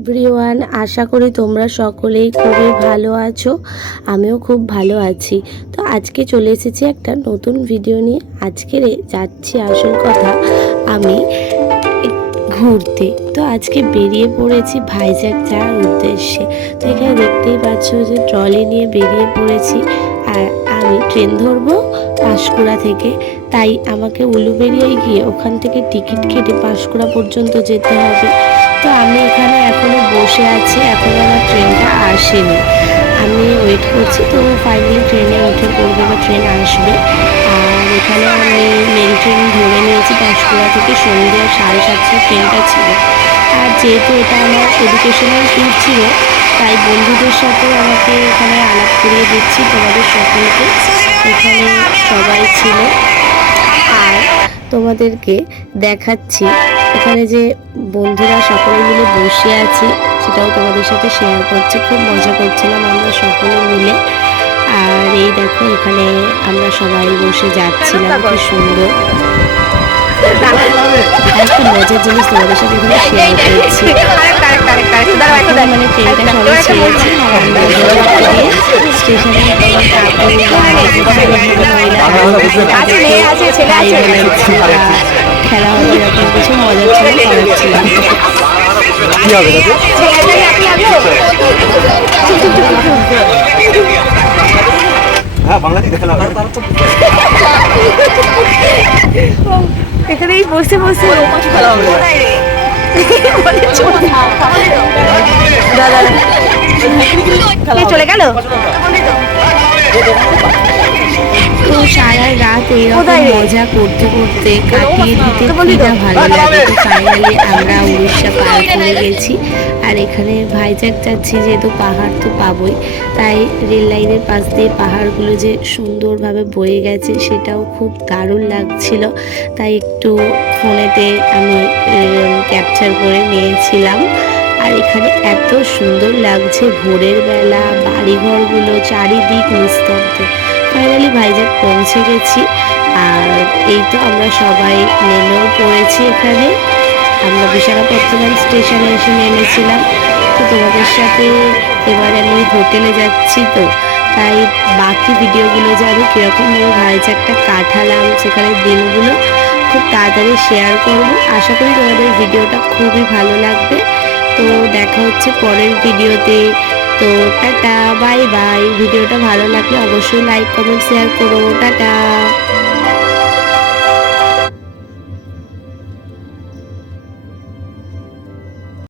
Everyone, আশা করি তোমরা সকলেই খুবই ভালো আছো। আমিও খুব ভালো আছি। তো আজকে চলে এসেছি একটা নতুন ভিডিও নিয়ে। আজকে যাচ্ছি আসল কথা আমি ঘুরতে। তো আজকে বেরিয়ে পড়েছি ভাইজ্যাক যাওয়ার উদ্দেশ্যে। তো এখানে দেখতেই পাচ্ছ যে ট্রলি নিয়ে বেরিয়ে পড়েছি। আর আমি ট্রেন ধরবো পাঁশকুড়া থেকে, তাই আমাকে উলুবেড়িয়ায় গিয়ে ওখান থেকে টিকিট কেটে পাঁশকুড়া পর্যন্ত যেতে হবে। তো আমি এখানে এখনো বসে আছি, এখনো আমার ট্রেনটা আসেনি। আমি ওয়েট করছি, তো ফাইনালি ট্রেনে উঠে পড়বো বা ট্রেন আসবে। আর এখানে আমি মেল ট্রেন ধরে নিয়েছি পাঁশকুড়া থেকে। সন্ধ্যে 7:30টার ট্রেনটা ছিল। আর যেহেতু এটা আমার এডুকেশনাল ট্যুর ছিল, তাই বন্ধুদের সাথে আমাকে এখানে আলাপ করিয়ে দিচ্ছি তোমাদের সকলকে। এখানে সবাই ছিল আর তোমাদেরকে দেখাচ্ছি এখানে যে বন্ধুরা সকলে মিলে বসে আছি, সেটাও তোমাদের সাথে শেয়ার করছি। খুব মজা করছিলাম আমরা সকলে মিলে। আর এই দেখো এখানে আমরা সবাই বসে যাচ্ছিলাম, কি সুন্দর। একটা মজার জিনিস তোমাদের সাথে এখানে শেয়ার করছি। মানে ট্রেনটা সবাই ছেড়েছি আর আমরা স্টেশনে খেলা হলো, এরকম কিছু মজা ছিল, করাচ্ছিলাম। এখানেই বসে বসে চলে গেল। তো সারা রাত এইরকম মজা করতে করতে কাটিয়ে দিতে খুবই ভালো লাগে। তো ফাইনালি আমরা উড়িষ্যা পার করে গেছি। আর এখানে ভাইজ্যাক যাচ্ছি, যেহেতু পাহাড় তো পাবোই, তাই রেল লাইনের পাশ দিয়ে পাহাড়গুলো যে সুন্দরভাবে বয়ে গেছে সেটাও খুব দারুণ লাগছিল। তাই একটু ফোনেতে আমি ক্যাপচার করে নিয়েছিলাম। আর এখানে এত সুন্দর লাগছে ভোরের বেলা, বাড়িঘরগুলো চারিদিক নিস্তব্ধ। ফাইনালি ভাইজ্যাক পৌঁছে গেছি। আর এই তো আমরা সবাই নেমেও পড়েছি। এখানে আমরা বিশাখাপত্তনম স্টেশনে এসে নেমেছিলাম। তো তোমাদের সাথে এবার আমি হোটেলে যাচ্ছি, তো তাই বাকি ভিডিওগুলো যে আমি কীরকমভাবে ভাইজ্যাকটা কাটালাম সেখানে দিনগুলো খুব তাড়াতাড়ি শেয়ার করবো। আশা করি তোমাদের ভিডিওটা খুবই ভালো লাগবে। তো দেখা হচ্ছে পরের ভিডিওতে। তো টাটা, বাই বাই। ভিডিওটা ভালো লাগলে অবশ্যই লাইক, কমেন্ট, শেয়ার করো। টাটা।